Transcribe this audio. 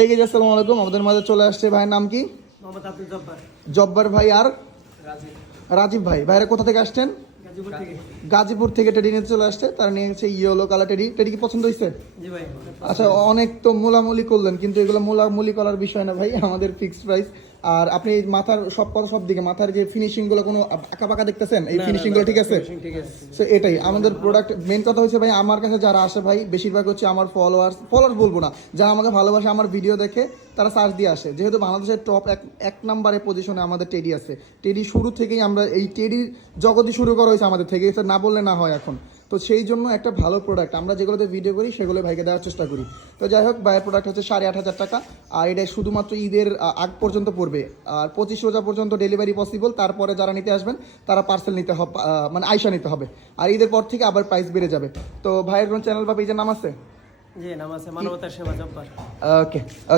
আসসালামু আলাইকুম। আমাদের মাঝে চলে আসছে ভাইয়ের নাম কি? মোহাম্মদ আব্দুল জব্বার। জব্বার ভাই আর রাজীব। রাজীব ভাই। ভাইরা কোথা থেকে আসছেন? গাজীপুর থেকে। গাজীপুর থেকে টেডি নিয়ে চলে আসছে। তারা নিয়েছে ইয়েলো কালার টেডি। টেডি কি পছন্দ হয়েছে? জি ভাই। আচ্ছা, অনেক তো মোলামুলি করলেন, কিন্তু এগুলো মোলামুলি করার বিষয় না ভাই, আমাদের ফিক্সড প্রাইস। আর আপনি মাথার সব দিকে মাথার যে ফিনিশিং গুলো কোনো আঁকা বাঁকা দেখতেছেন, এই ফিনিশিং গুলো ঠিক আছে? ঠিক আছে। সো এটাই আমাদের প্রোডাক্ট। মেন কথা হচ্ছে ভাই, আমার কাছে যারা আসে ভাই, বেশিরভাগ হচ্ছে আমার ফলোয়ার্স বলবো না, যারা আমাকে ভালোবাসে, আমার ভিডিও দেখে তারা সার্চ দিয়ে আসে। যেহেতু বাংলাদেশের টপ এক নাম্বারে পজিশনে আমাদের টেডি আছে। টেডি শুরু থেকেই আমরা এই টেডির জগতই শুরু করা হয়েছে আমাদের থেকে, না বললে না হয় এখন। তো সেই জন্য একটা ভালো প্রোডাক্ট আমরা যেগুলোতে ভিডিও করি সেগুলো ভাইকে দেওয়ার চেষ্টা করি। তো যাই হোক, ভাইয়ের প্রোডাক্ট হচ্ছে 8,500 টাকা। আর এটা শুধুমাত্র ঈদের আগ পর্যন্ত পড়বে। আর 25 রোজা পর্যন্ত ডেলিভারি পসিবল। তারপরে যারা নিতে আসবেন তারা পার্সেল নিতে হবে, মানে আইসা নিতে হবে। আর ঈদের পর থেকে আবার প্রাইস বেড়ে যাবে। তো ভাইয়ের কোন চ্যানেল বা পেজের নাম আছে? জি, নাম আছে মানবতার সেবা জব্বার। ওকে।